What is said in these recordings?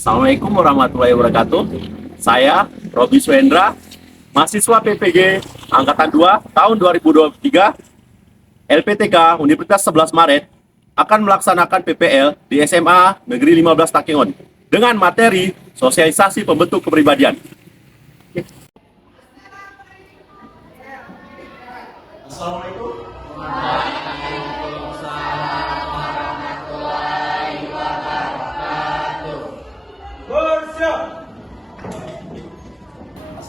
Assalamualaikum warahmatullahi wabarakatuh. Saya Robi Swendra, mahasiswa PPG Angkatan 2 tahun 2023, LPTK Universitas 11 Maret, akan melaksanakan PPL di SMA Negeri 15 Takengon dengan materi sosialisasi pembentuk kepribadian. Assalamualaikum.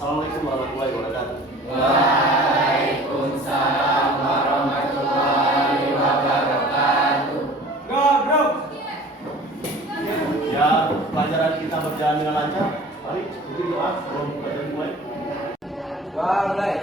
Assalamualaikum warahmatullahi wabarakatuh. Waalaikumsalam warahmatullahi wabarakatuh. Ya, pelajaran kita berjalan dengan lancar. Mari, ikuti doa sebelum pelajaran dimulai. Mulai.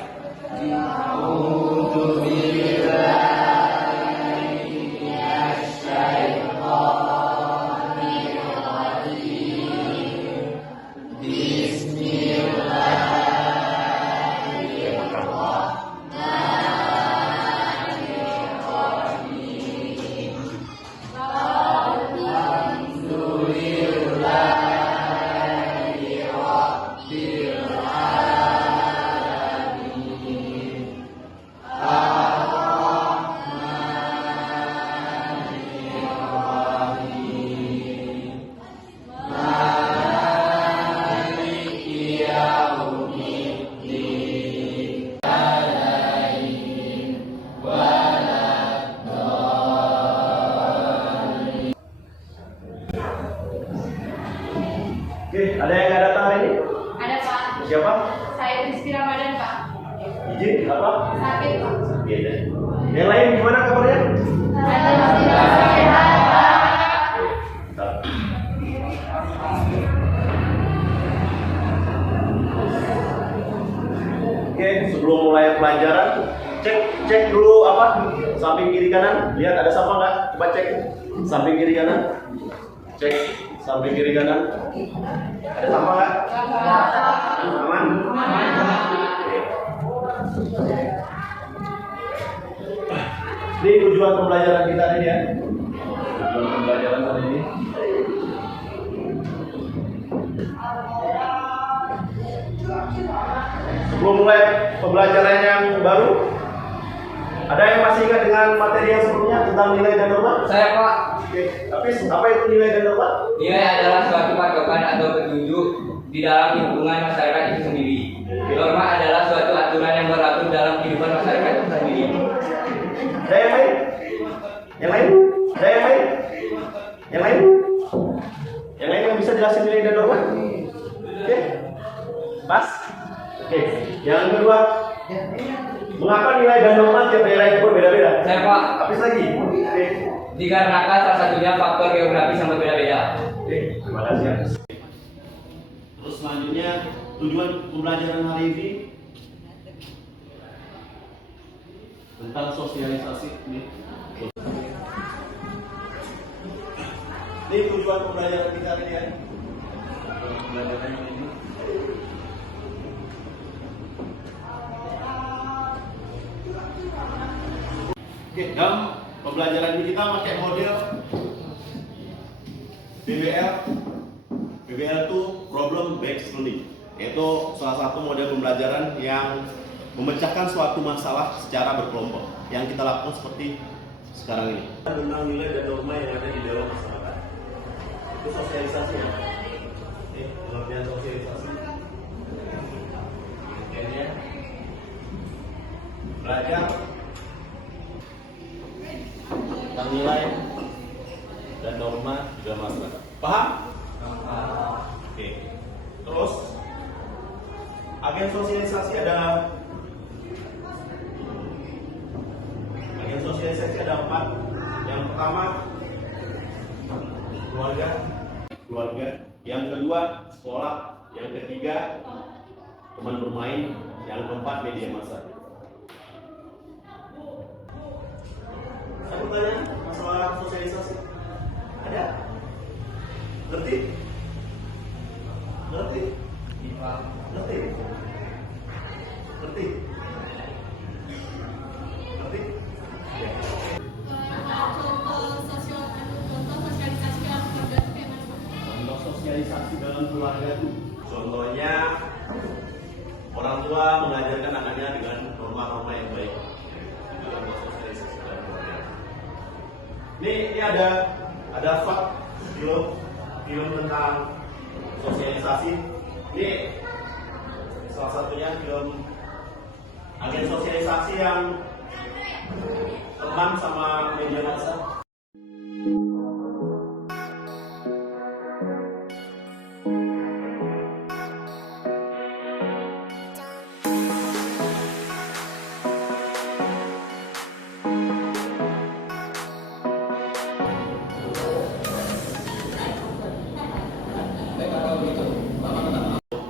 Oke, ada yang nggak datang hari ini? Ada Pak, Siapa? saya Rizky Ramadan Pak. Izin, apa? Sakit Pak. Iya. Yang lain gimana kabarnya? Alhamdulillah sehat Pak. Bentar. Oke, sebelum mulai pelajaran, cek dulu apa? Samping kiri kanan, lihat ada sampah nggak? Coba cek samping kiri kanan. Cek samping kiri kanan. Ada sampah nggak? Aman? Oke. Ini tujuan pembelajaran kita hari ini ya. Tujuan pembelajaran hari ini. Sebelum mulai pembelajaran yang baru, ada yang masih ingat dengan materi yang sebelumnya tentang nilai dan norma? Saya Pak. Oke, tapi apa itu nilai dan norma? Nilai adalah suatu patokan atau petunjuk di dalam lingkungan masyarakat itu sendiri. Norma adalah suatu aturan yang berlaku dalam kehidupan masyarakat itu sendiri. Ada yang lain? Yang lain? Ada yang lain? Yang lain? Yang lain yang bisa jelasin nilai dan norma? Oke, pas? Oke, yang kedua, mengapa nilai dan norma tiap daerah itu berbeda-beda? Saya Pak. Habis lagi? Oke. Dikarenakan salah satunya faktor geografis yang berbeda-beda. Oke, terima kasih. Terus selanjutnya, tujuan pembelajaran hari ini tentang sosialisasi ini. Ini tujuan pembelajaran kita hari ini ya. Pembelajaran hari ini. Oke, dalam pembelajaran ini kita pakai model PBL. PBL itu Problem Based Learning, yaitu salah satu model pembelajaran yang memecahkan suatu masalah secara berkelompok yang kita lakukan seperti sekarang ini. Tentang nilai dan norma yang ada di dalam masyarakat. Itu sosialisasi ya. Oke, pengertian sosialisasi. Akhirnya belajar tentang nilai dan norma di dalam masyarakat. Paham? Oke. Terus agen sosialisasi ada 4. Yang pertama keluarga. Yang kedua sekolah. Yang ketiga teman bermain. Yang keempat media massa. Saya bertanya masalah sosialisasi. Ada? Ngerti? Ngerti? Ngerti? Ngerti? Ngerti? Ya. Contoh sosialisasi dalam keluarga itu kayak mana Pak? Contoh sosialisasi sosialisasi dalam keluarga itu. Contohnya orang tua mengajarkan anaknya dengan norma-norma yang baik. Itu contoh sosialisasi dalam keluarga. Ini ada film tentang sosialisasi. Ini salah satunya film agen sosialisasi yang teman sama media massa.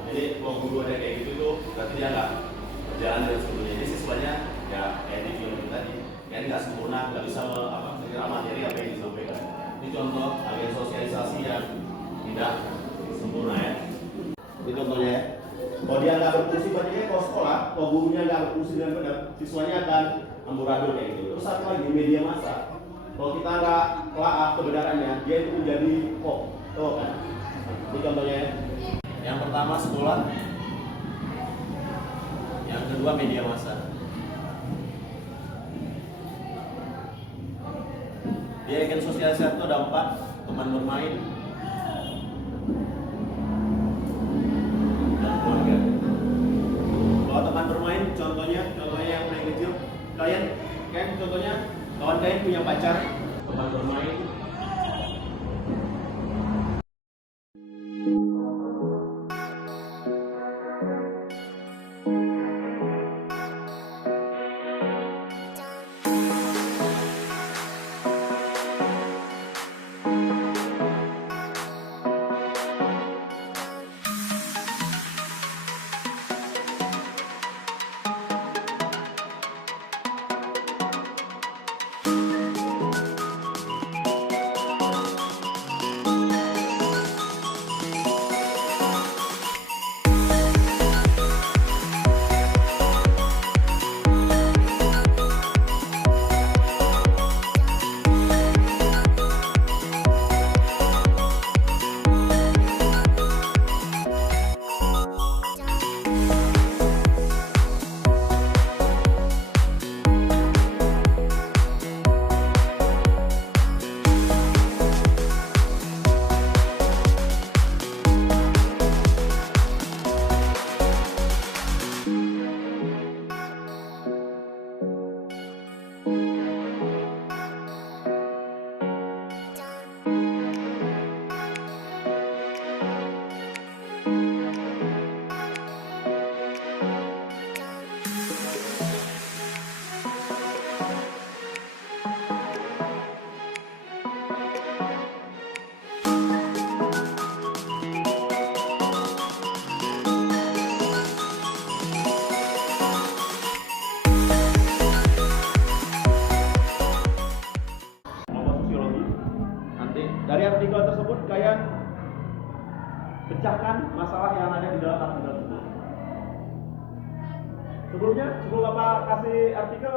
Jadi kalau guru ada kayak gitu tuh berarti dia nggak berjalan dengan sempurna. Jadi siswanya ya kayak di film tadi, kan nggak sempurna, nggak bisa mengira materi apa yang disampaikan. Ini contoh agen sosialisasi yang tidak sempurna ya. Ini contohnya ya. Kalau dia nggak berfungsi banyaknya kalau sekolah, kalau gurunya nggak berfungsi dengan benar, siswanya akan amburadul kayak gitu. Terus satu lagi media massa. Kalau kita nggak telaah kebenarannya, dia itu menjadi hoax, tuh kan. Ini contohnya ya. Yang pertama sekolah, yang kedua media massa. Di agen sosialisasi itu ada 4, teman bermain dan keluarga. Kalau teman bermain, contohnya yang paling kecil, kalian kan contohnya kawan kalian punya pacar, teman bermain. Dari artikel tersebut kalian pecahkan masalah yang ada di dalam artikel tersebut. Sebelum Bapak kasih artikel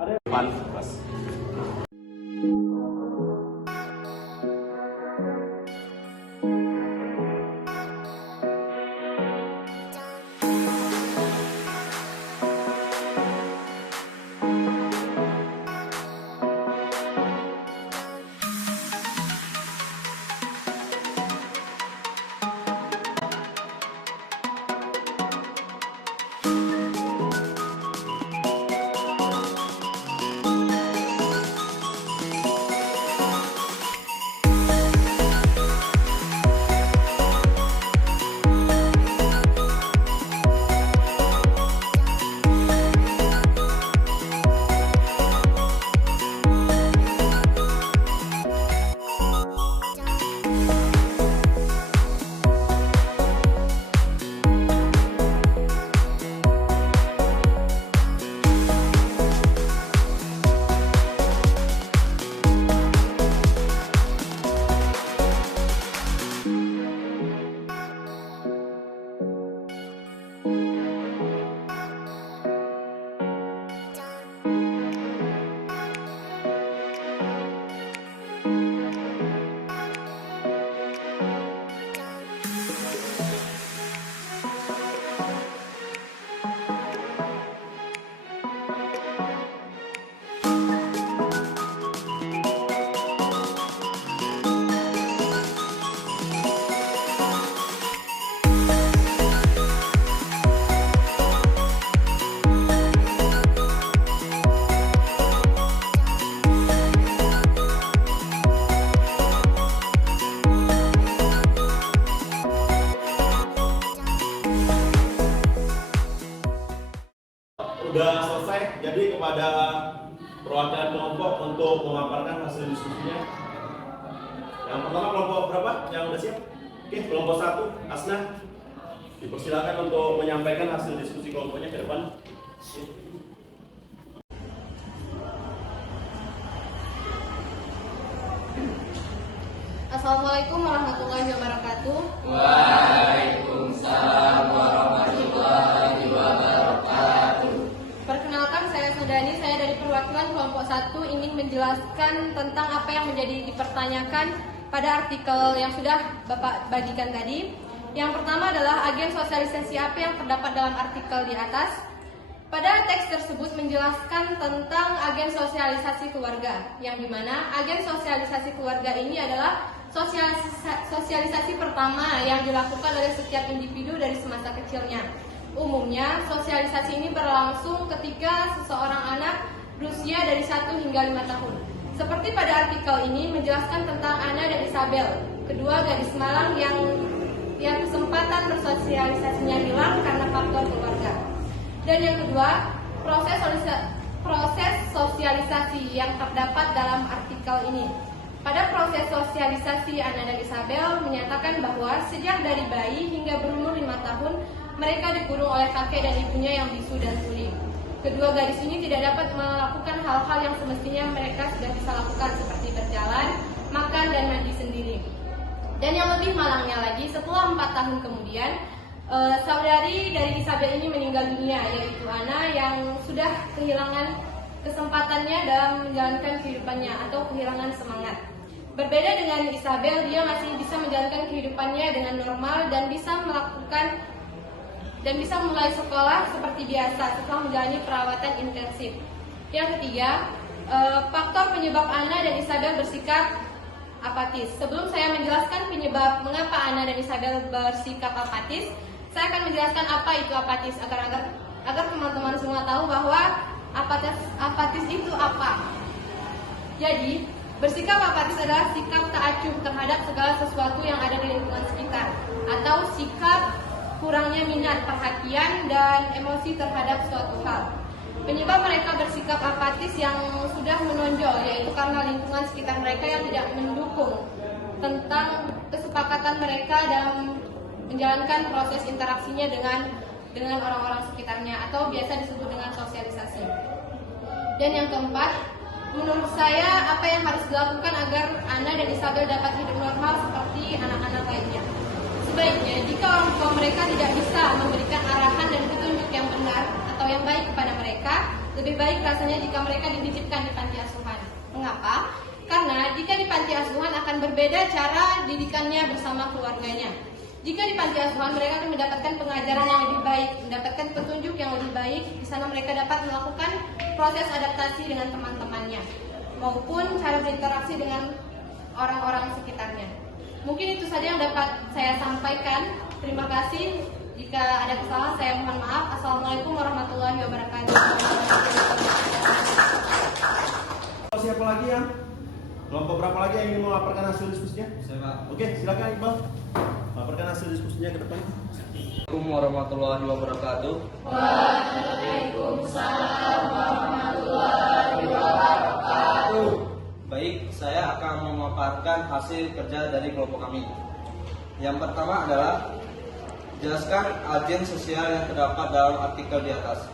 ada pas. kepada perwakilan kelompok untuk memaparkan hasil diskusinya. Yang pertama kelompok berapa yang udah siap? Oke, kelompok 1, Asna. Dipersilakan untuk menyampaikan hasil diskusi kelompoknya ke depan. Assalamualaikum warahmatullahi wabarakatuh. Waalaikumsalam warahmatullahi wabarakatuh. Perkenalkan, saya Sudani, saya dari perwakilan kelompok 1 ingin menjelaskan tentang apa yang menjadi dipertanyakan pada artikel yang sudah Bapak bagikan tadi. Yang pertama adalah agen sosialisasi apa yang terdapat dalam artikel di atas. Pada teks tersebut menjelaskan tentang agen sosialisasi keluarga, yang dimana agen sosialisasi keluarga ini adalah sosialisasi pertama yang dilakukan oleh setiap individu dari semasa kecilnya. Umumnya, sosialisasi ini berlangsung ketika seseorang anak berusia dari 1 hingga 5 tahun. Seperti pada artikel ini menjelaskan tentang Ana dan Isabel, kedua gadis Malang yang kesempatan bersosialisasinya hilang karena faktor keluarga. Dan yang kedua, proses sosialisasi yang terdapat dalam artikel ini. Pada proses sosialisasi, Ana dan Isabel menyatakan bahwa sejak dari bayi hingga berumur 5 tahun, mereka dikurung oleh kakek dan ibunya yang bisu dan tuli. Kedua gadis ini tidak dapat melakukan hal-hal yang semestinya mereka sudah bisa lakukan, seperti berjalan, makan, dan mandi sendiri. Dan yang lebih malangnya lagi, setelah 4 tahun kemudian, saudari dari Isabel ini meninggal dunia, yaitu Ana, yang sudah kehilangan kesempatannya dalam menjalankan kehidupannya atau kehilangan semangat. Berbeda dengan Isabel, dia masih bisa menjalankan kehidupannya dengan normal dan bisa mulai sekolah seperti biasa setelah menjalani perawatan intensif. Yang ketiga, faktor penyebab Ana dan Isabel bersikap apatis. Sebelum saya menjelaskan penyebab mengapa Ana dan Isabel bersikap apatis, saya akan menjelaskan apa itu apatis agar teman-teman semua tahu bahwa apatis itu apa. Jadi, bersikap apatis adalah sikap tak acuh terhadap segala sesuatu yang ada di lingkungan sekitar, atau sikap kurangnya minat, perhatian, dan emosi terhadap suatu hal. Penyebab mereka bersikap apatis yang sudah menonjol, yaitu karena lingkungan sekitar mereka yang tidak mendukung tentang kesepakatan mereka dalam menjalankan proses interaksinya dengan orang-orang sekitarnya, atau biasa disebut dengan sosialisasi. Dan yang keempat, menurut saya apa yang harus dilakukan agar Ana dan Isabel dapat hidup normal seperti anak-anak lainnya. Sebaiknya, jika orang tua mereka tidak bisa memberikan arahan dan petunjuk yang benar atau yang baik kepada mereka, lebih baik rasanya jika mereka dititipkan di panti asuhan. Mengapa? Karena jika di panti asuhan akan berbeda cara didikannya bersama keluarganya. Jika di panti asuhan mereka akan mendapatkan pengajaran yang lebih baik, mendapatkan petunjuk yang lebih baik. Di sana mereka dapat melakukan proses adaptasi dengan teman-temannya, maupun cara berinteraksi dengan orang-orang sekitarnya. Mungkin itu saja yang dapat saya sampaikan. Terima kasih. Jika ada kesalahan saya mohon maaf. Assalamualaikum warahmatullahi wabarakatuh. Siapa lagi ya? Kelompok berapa lagi yang ingin melaporkan hasil diskusinya? Saya, Pak. Oke, silakan Iqbal. Laporkan hasil diskusinya ke depan. Assalamualaikum warahmatullahi wabarakatuh. Waalaikumsalam warahmatullahi wabarakatuh. Baik, saya akan memaparkan hasil kerja dari kelompok kami. Yang pertama adalah jelaskan agen sosial yang terdapat dalam artikel di atas.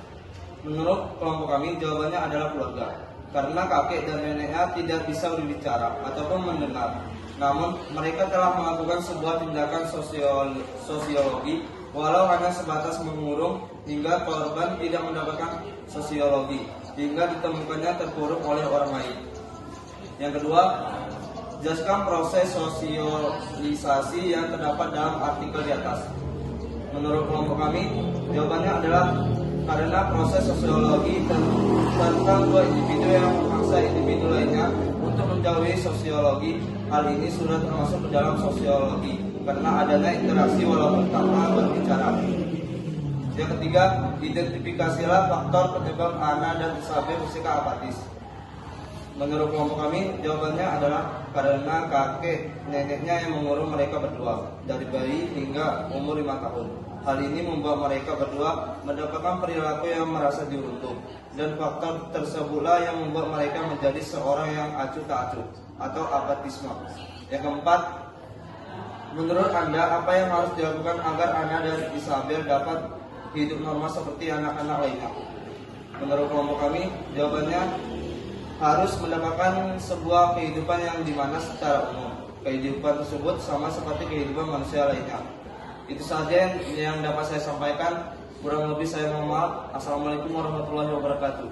Menurut kelompok kami, jawabannya adalah keluarga. Karena kakek dan neneknya tidak bisa berbicara ataupun mendengar. Namun, mereka telah melakukan sebuah tindakan sosiologi, walau hanya sebatas mengurung hingga korban tidak mendapatkan sosiologi, hingga ditemukannya terkurung oleh orang lain. Yang kedua, jelaskan proses sosialisasi yang terdapat dalam artikel di atas. Menurut kelompok kami, jawabannya adalah karena proses sosiologi tentang dua individu yang memaksa individu lainnya untuk menjauhi sosiologi. Hal ini sudah termasuk ke dalam sosiologi karena adanya interaksi walaupun tanpa berbicara. Yang ketiga, identifikasilah faktor penyebab Ana dan Isabel bersikap apatis. Menurut kelompok kami, jawabannya adalah karena kakek neneknya yang mengurung mereka berdua dari bayi hingga umur 5 tahun. Hal ini membuat mereka berdua mendapatkan perilaku yang merasa diuntung, dan faktor tersebutlah yang membuat mereka menjadi seorang yang acuh tak acuh atau apatisme. Yang keempat, menurut Anda apa yang harus dilakukan agar Ana dan Isabel dapat hidup normal seperti anak-anak lainnya? Menurut kelompok kami, jawabannya harus mendapatkan sebuah kehidupan yang dimana secara umum kehidupan tersebut sama seperti kehidupan manusia lainnya. Itu saja yang dapat saya sampaikan. Kurang lebih saya mohon maaf. Assalamualaikum warahmatullahi wabarakatuh.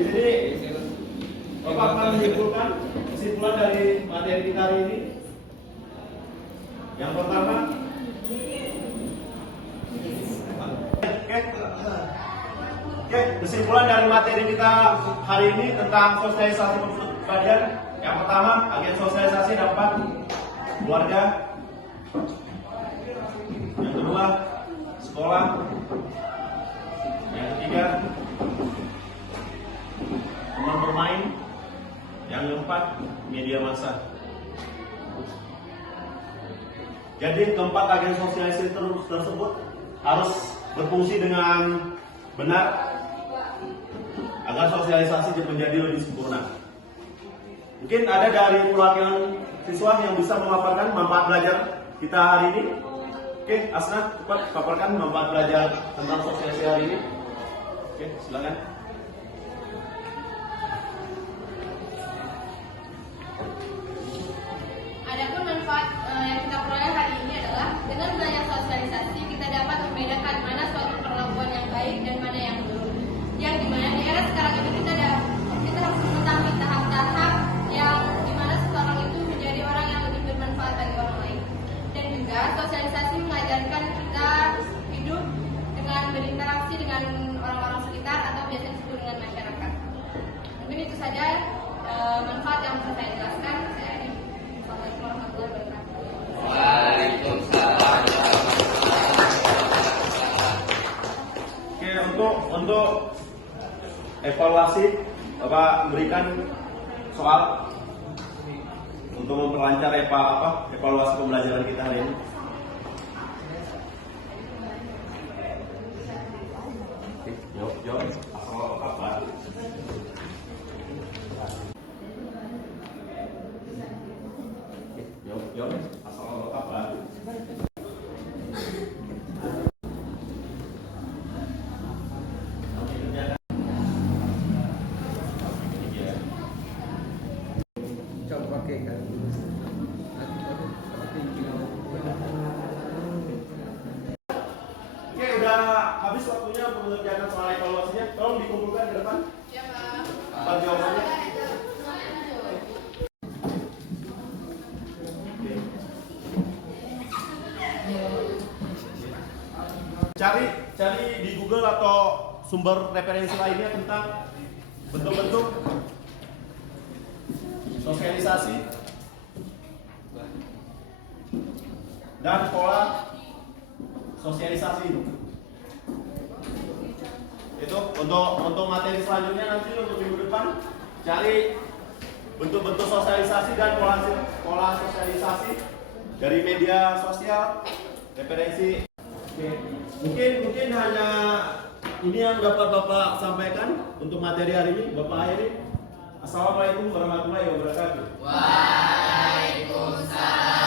Jadi Bapak akan menyimpulkan kesimpulan dari materi kita hari ini. Yang pertama, Oke, kesimpulan dari materi kita hari ini tentang sosialisasi kepribadian. Yang pertama, agen sosialisasi dapat keluarga. Yang kedua, sekolah. Yang ketiga, teman bermain. Yang keempat, media massa. Jadi keempat agen sosialisasi tersebut harus berfungsi dengan benar agar sosialisasi menjadi lebih sempurna. Mungkin ada dari perwakilan siswa yang bisa memaparkan manfaat belajar kita hari ini. Oke, Asna, cepat paparkan manfaat belajar tentang sosialisasi hari ini. Oke, silakan. Adapun manfaat yang kita peroleh hari ini adalah dengan belajar sosialisasi kita dapat membedakan mana suatu perlakuan yang baik dan mana yang buruk. Yang dimana di era sekarang ini kita harus mengetahui tahap-tahap yang dimana seseorang itu menjadi orang yang lebih bermanfaat bagi orang lain. Dan juga sosialisasi mengajarkan kita hidup dengan berinteraksi dengan orang-orang sekitar atau biasa disebut dengan masyarakat. Mungkin itu saja manfaat yang bisa saya jelaskan. Assalamualaikum warahmatullahi wabarakatuh. Waalaikumsalam. Oke, untuk evaluasi, Bapak berikan soal untuk memperlancar evaluasi pembelajaran kita hari ini. Oke, jawab asal apa? Jawab asal apa? Oke, udah habis waktunya untuk mengerjakan soal evaluasinya. Tolong dikumpulkan ke depan. Ya, Pak. Apa jawabannya? Cari di Google atau sumber referensi lainnya tentang bentuk-bentuk sosialisasi dan pola sosialisasi. Itu untuk materi selanjutnya nanti untuk minggu depan cari bentuk-bentuk sosialisasi dan pola sosialisasi dari media sosial, referensi. Oke. Mungkin hanya ini yang dapat Bapak sampaikan untuk materi hari ini. Bapak akhiri. Assalamualaikum warahmatullahi wabarakatuh. Waalaikumsalam.